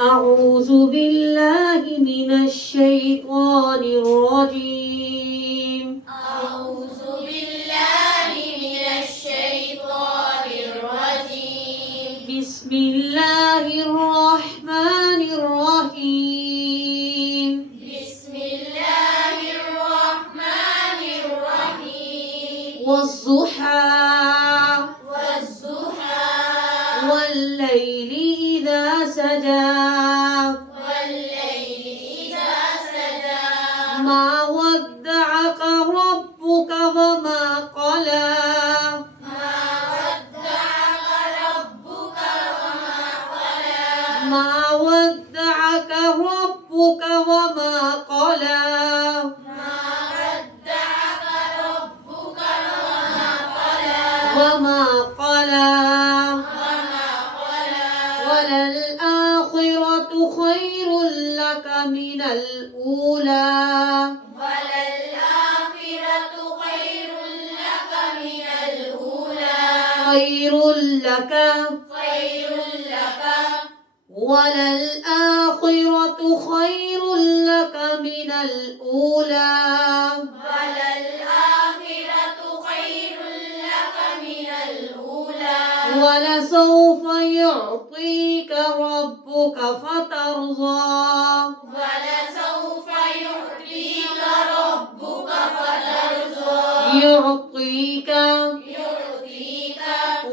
أعوذ بالله من الشيطان الرجيم. أعوذ بالله من الشيطان الرجيم. بسم الله الرحمن الرحيم. بسم الله الرحمن الرحيم. والضحى والضحى والليل إذا سجى والليل إذا سجى ما ودعك ربك وما قلى ما ودعك ربك وما قلى ما ودعك ربك وما قلى ما ودعك ربك وما قلى وما قلى وما قلى وللآخرة خير لك من الأولى وللآخرة خير لك من الأولى خير لك خير لك وللآخرة خير لك من الأولى وللآخرة خير لك من الأولى ولسوف يعطيك ربك فترضى ولسوف يعطيك ربك فترضى يعطيك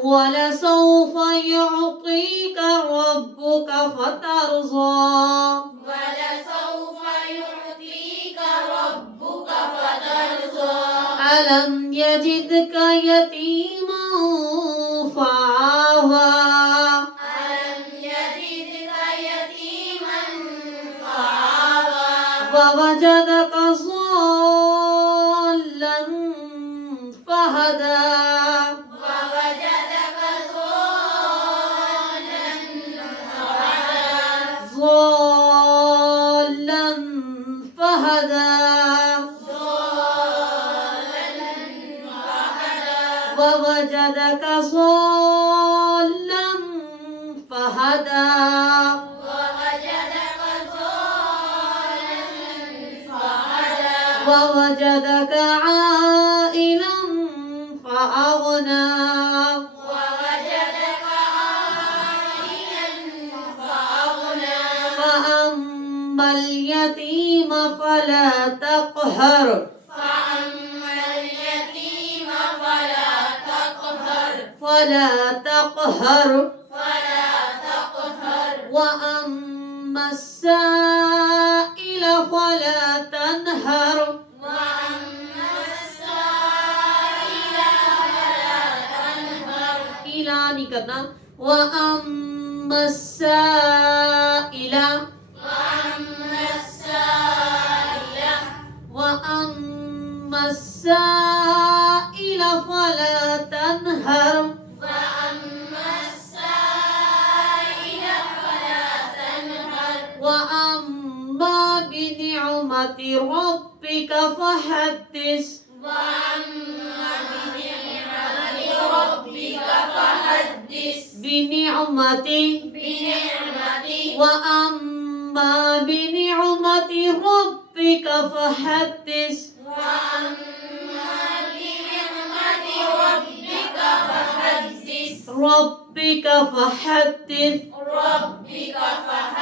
ولسوف يعطيك ربك فترضى ولسوف يعطيك ربك فترضى ألم يجدك يتيما فآوى ألم يجدك يتيما فآوى ووجدك ضالا فهدى ووجدك ضالا فهدى ضالا فهدى ووجدك ضالا فهدى ووجدك ضالا فهدى ووجدك عائلا فأغنى ووجدك عائلا فأغنى فأما اليتيم فلا تقهر فأما اليتيم فلا تقهر وأما السائل فلا تنهر وأما السائل فلا تنهر إلى نكنا وأما السائل وأما السائل وأما السائل فلا تنهر وأما السائل فلا تنهر وأما بنعمة ربك فحدث وأما بنعمة ربك فحدث بنعمة وأما بنعمة ربك فحدث وأما بنعمة ربك فحدث ربك فحدث ربك فحدث